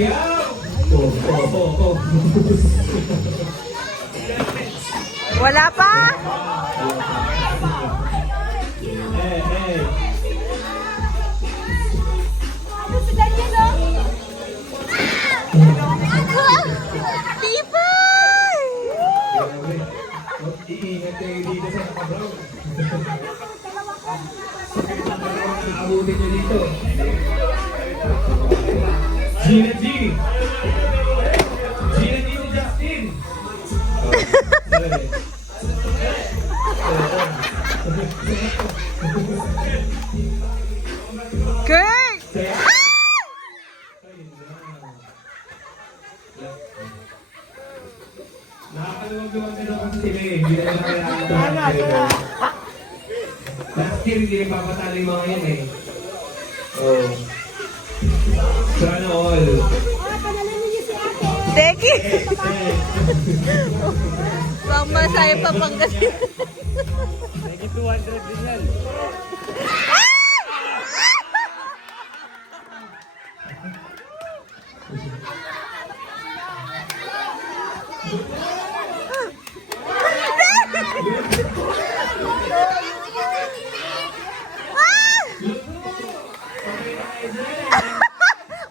Sayaw! Oh. Wala pa? Hey. Tipay! Iingat kayo dito sa naka-brown. Naabutin nyo dito. Gina G si Justin. Kurt! Nakakaluwag-luwag na naman sila eh. Hindi na nakakalaman. Last year, hindi nagpapatalo yung mga yan eh. Oh. Sana all. Teki! Bang masaya pa Pangasinan. Naging 200 din yan.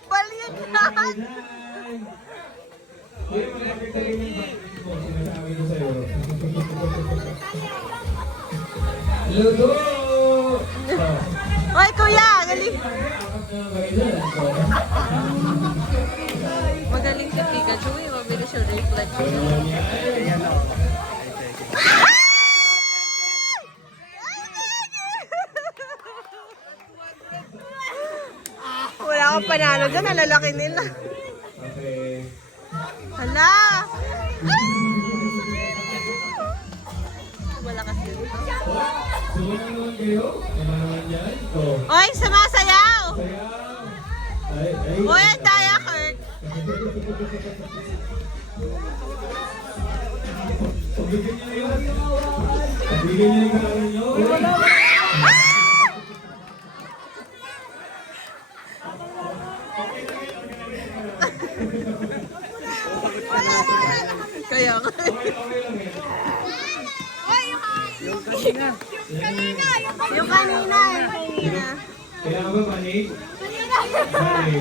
Balian lahat! Uy, malapit na rin yung budget mo. Sinasabi ko sa'yo. Ludo! Hoy, kuya! Galing! Magaling si Pikachu eh. Mabilis yung reflex. Wala akong panalo dyan. Nalalaki nila. Okay. Hala! Wala kasi dito. Sumunod naman kayo? Ano naman yan? Oh. Hoy, sumasayaw! Sayaw! Ay. Hoy, ang daya, Kurt! Pagbigyan niyo yun. Pagbigyan niyo yung karawin niyo. Kaya nga. Yung kanina. Yung kanina. Kaya ba, Manny? Manny.